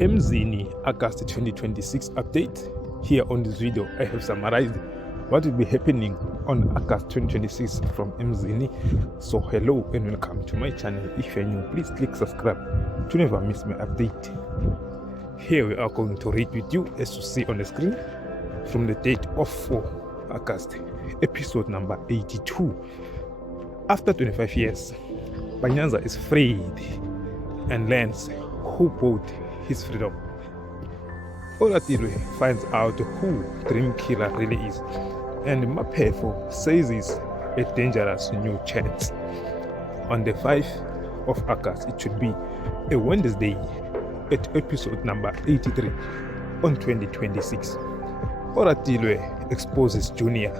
Emzini August 2026 update. Here on this video I have summarized what will be happening on August 2026 from Emzini. So hello and welcome to my channel. If you're new, please click subscribe to never miss my update. Here we are going to read with you, as you see on the screen, from the date of 4 August, episode number 82. After 25 years, Panyaza is freed and learns who bought his freedom. Uzalo finds out who Dream Killer really is, and Mapefo says it's a dangerous new chance. On the 5th of August, it should be a Wednesday, at episode number 83 on 2026. Uzalo exposes Junior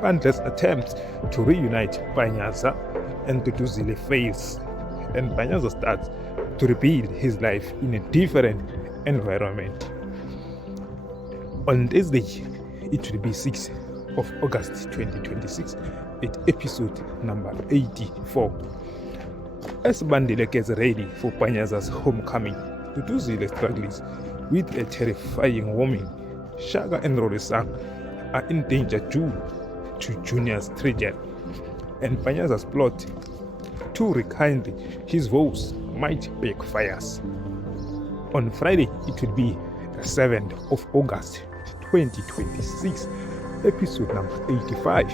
Bandle's attempts to reunite Panyaza, and Uzalo fails, and Panyaza starts to rebuild his life in a different environment. On Thursday, it will be 6th of August 2026 at episode number 84. As Bandile gets ready for Panyaza's homecoming, Uzalo struggles with a terrifying woman. Shaka and Rorisang are in danger due to Junior's tragedy, and Panyaza's plot to rekindle his woes might backfires. On Friday, it will be the 7th of August 2026, episode number 85.